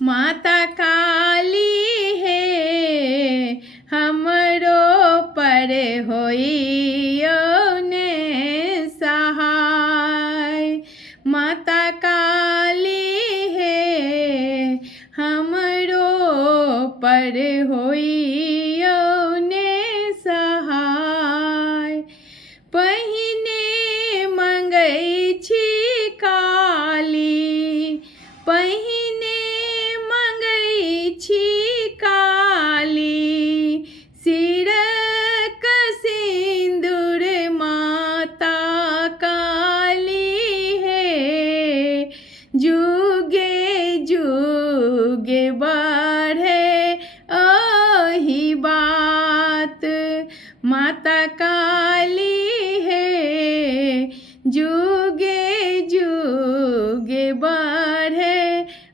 माता काली है हमरो पर होइयो ने सहाय। माता काली है हमरो पर होइयो ने सहाय। पहिने मंगै छी काली, पहिने मंगै छी काली, सिरक सिंदूर माता काली है। जुगे जुगे बढ़े ओही बात, माता काली है। जुगे जुगे बढ़े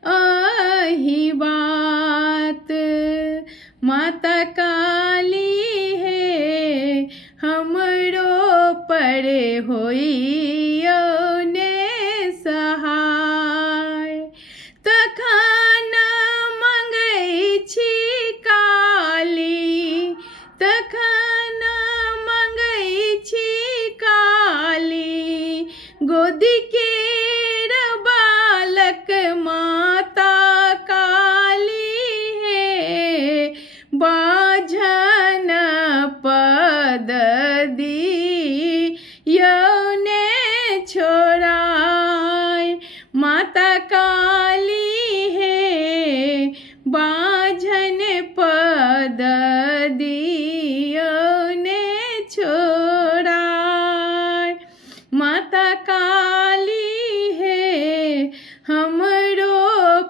ओही बात, माता काली है हमरो पर होइयो ने सहाय। तखन मंगै छी काली, तखन मंगै छी काली, गोदी केर बालक माता काली है। बाझन पद दियौ ने छोड़ाय, माता काली है। बाझन पद दियौ ने छोड़ाय, माता काली है हमरो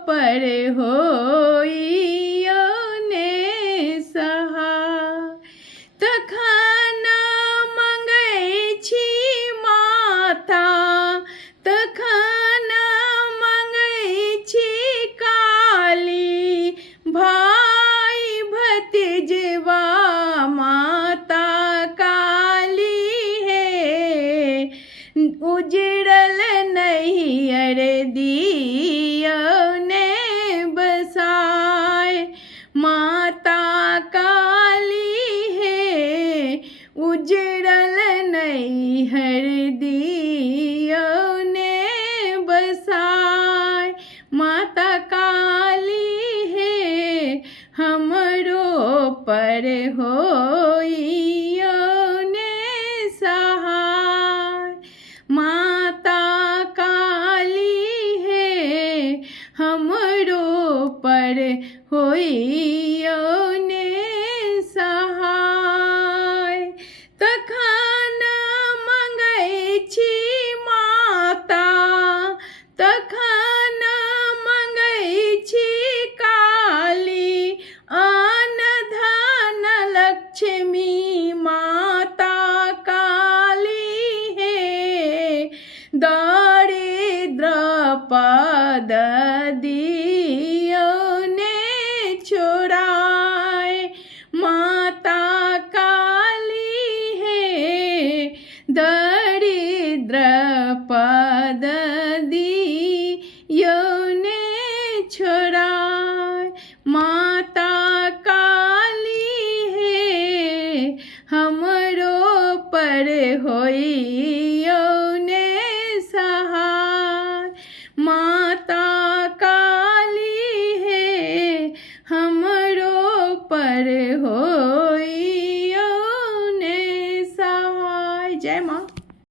पर होइयो ने सहाय। तखन मंगै छी माता, तखन मंगै छी काली, भाई भतीजवा माता काली है। उजड़ल नैहर दियौ ने बसाय, माता काली है। उजड़ल नैहर दियौ ने बसाय, माता काली है हमरो पर होइयो ने सहाय। माता काली है हमरो पर होइयो ने सहाय। तखन मंगै छी माता, तखन मंगै छी काली, अन्न धन लक्ष्मी माता काली है। दरिद्र पद दियौ ने छोड़ाय, माता काली है। दरिद्र पद दियौ ने छोड़ाय, माता काली है हमरो पर होइयो ने सहाय। माता काली है हमरो पर होइयो ने सहाय। जय माँ।